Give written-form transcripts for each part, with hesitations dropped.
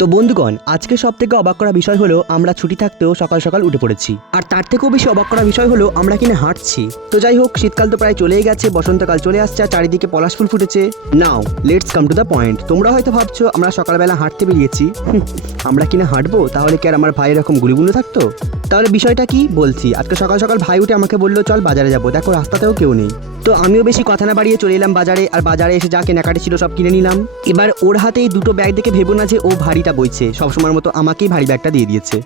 তো বন্ধুগণ, আজকে সব থেকে অবাক করা বিষয় হলো আমরা ছুটি থাকতেও সকাল সকাল উঠে পড়েছি। আর তার থেকেও বেশি অবাক করা বিষয় হলো আমরা কিনা হাঁটছি। তো যাই হোক, শীতকাল তো প্রায় চলেই গেছে, বসন্তকাল চলে আসছে, আর চারিদিকে পলাশ ফুল ফুটেছে। Now let's come to the point. তোমরা হয়তো ভাবছো আমরা সকালবেলা হাঁটতে বেরিয়েছি, আমরা কিনা হাঁটবো, তাহলে কি আর আমার ভাই এরকম গুলিগুলো থাকতো? তাহলে বিষয়টা কি বলছি। আজকে সকাল সকাল ভাই উঠে আমাকে বললো চল বাজারে যাবো, দেখো রাস্তাতেও কেউ নেই। তো আমিও বেশি কথা না বাড়িয়ে চলে এলাম বাজারে, আর বাজারে এসে যা কেনাকাটি ছিল সব কিনে নিলাম। এবার ওর হাতে এই দুটো ব্যাগ দেখে ভেবো না যে ও ভারীটা বইছে, সবসময়ের মতো আমাকেই ভারী ব্যাগটা দিয়ে দিয়েছে।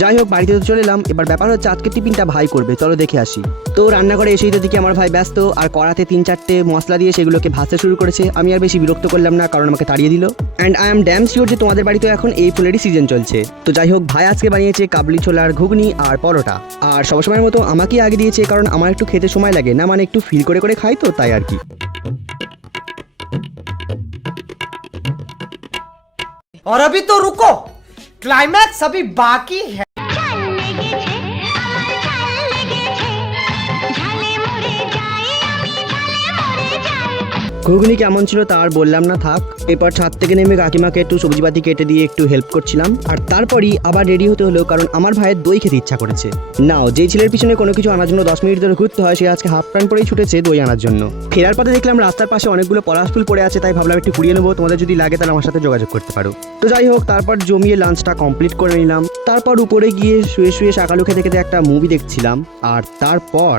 যাই হোক, বাড়িতে তো চলে এলাম। এবার ব্যাপার হচ্ছে আজকে টিফিনটা ভাই করবে, চলো দেখে আসি। তো রান্নাঘরে এসেই তো দেখি আমার ভাই ব্যস্ত, আর কড়াতে 3-4টে মশলা দিয়ে সেগুলোকে ভাজতে শুরু করেছে। আমি আর বেশি বিরক্ত করলাম না, কারণ আমাকে তাড়িয়ে দিল। And I am damn sure যে তোমাদের বাড়িতে এখন এই ফুলেরই সিজন চলছে। তো যাই হোক, ভাই আজকে বানিয়েছে কাবলি ছোলার ঘুগনি আর পরোটা। আর সবসময়ের মতো আমাকেই আগে দিয়েছে, কারণ আমার একটু খেতে সময় লাগে না, মানে একটু ফিল করে করে খাই, তো তাই আর কি। और अभी तो रुको, क्लाइमैक्स अभी बाकी है। ঘুগনি কেমন ছিল তা আর বললাম না, থাক। এরপর ছাদ থেকে নেমে কাকিমাকে একটু সবজিপাতি কেটে দিয়ে একটু হেল্প করছিলাম, আর তারপরই আবার রেডি হতে হলো, কারণ আমার ভাইয়ের দই খেতে ইচ্ছা করেছে। নাও, যেই ছেলের পিছনে কোনো কিছু আনার জন্য 10 মিনিট ধরে ঘুরতে হয়, সে আজকে হাফ প্যান্ট পরেই ছুটেছে দই আনার জন্য। ফেরার পথে দেখলাম রাস্তার পাশে অনেকগুলো পলাশ ফুল পড়ে আছে, তাই ভাবলাম একটু কুড়িয়ে নেবো, তোমাদের যদি লাগে তাহলে আমার সাথে যোগাযোগ করতে পারো। তো যাই হোক, তারপর জমিয়ে লাঞ্চটা কমপ্লিট করে নিলাম। তারপর উপরে গিয়ে শুয়ে শুয়ে শাকালু খেতে খেতে একটা মুভি দেখছিলাম, আর তারপর